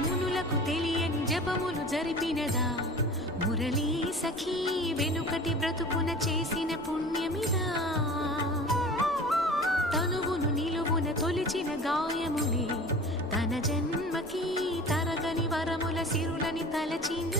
మునులకు తెలియని జపములు జరిపినదా మురళీ సఖీ వెనుకటి బ్రతుకున చేసిన పుణ్యమిదా తనువును నిలువున తొలిచిన గాయములే తన జన్మకి తరగని వరముల సిరులని తలచిన